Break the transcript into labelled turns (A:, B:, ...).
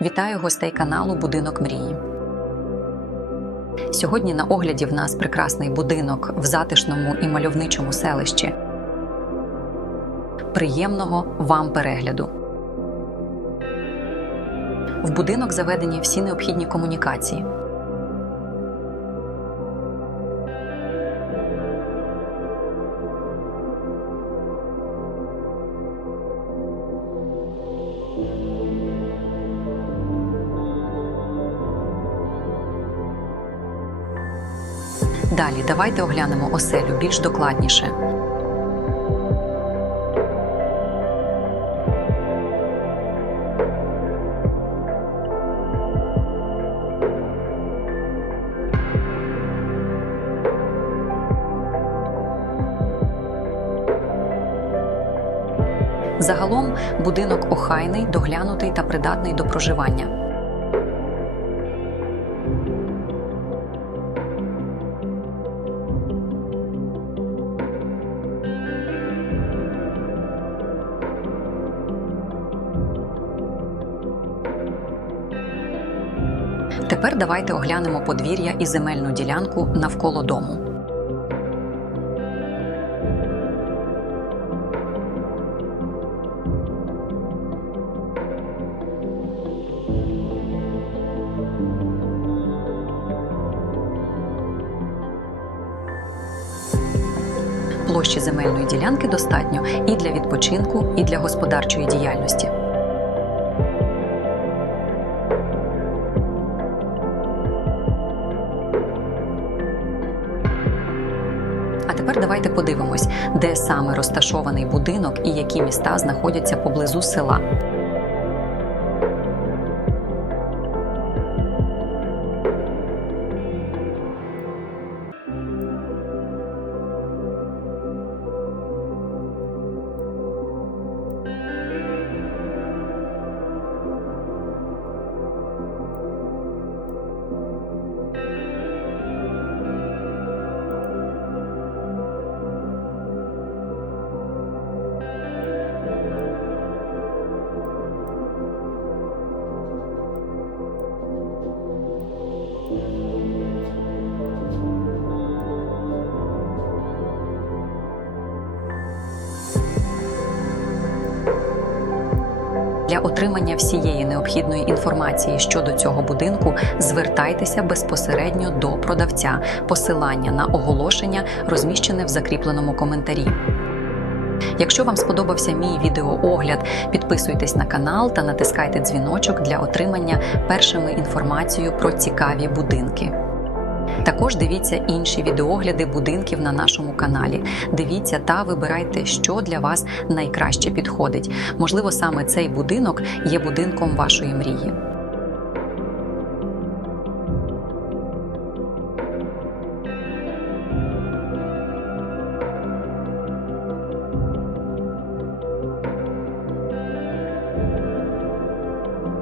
A: Вітаю гостей каналу Будинок мрії. Сьогодні на огляді в нас прекрасний будинок в затишному і мальовничому селищі. Приємного вам перегляду. В будинок заведені всі необхідні комунікації. Далі давайте оглянемо оселю більш докладніше. Загалом будинок охайний, доглянутий та придатний до проживання. Тепер давайте оглянемо подвір'я і земельну ділянку навколо дому. Площі земельної ділянки достатньо і для відпочинку, і для господарчої діяльності. А тепер давайте подивимось, де саме розташований будинок і які міста знаходяться поблизу села. Для отримання всієї необхідної інформації щодо цього будинку звертайтеся безпосередньо до продавця. Посилання на оголошення розміщене в закріпленому коментарі. Якщо вам сподобався мій відеоогляд, підписуйтесь на канал та натискайте дзвіночок для отримання першими інформацію про цікаві будинки. Також дивіться інші відеогляди будинків на нашому каналі. Дивіться та вибирайте, що для вас найкраще підходить. Можливо, саме цей будинок є будинком вашої мрії.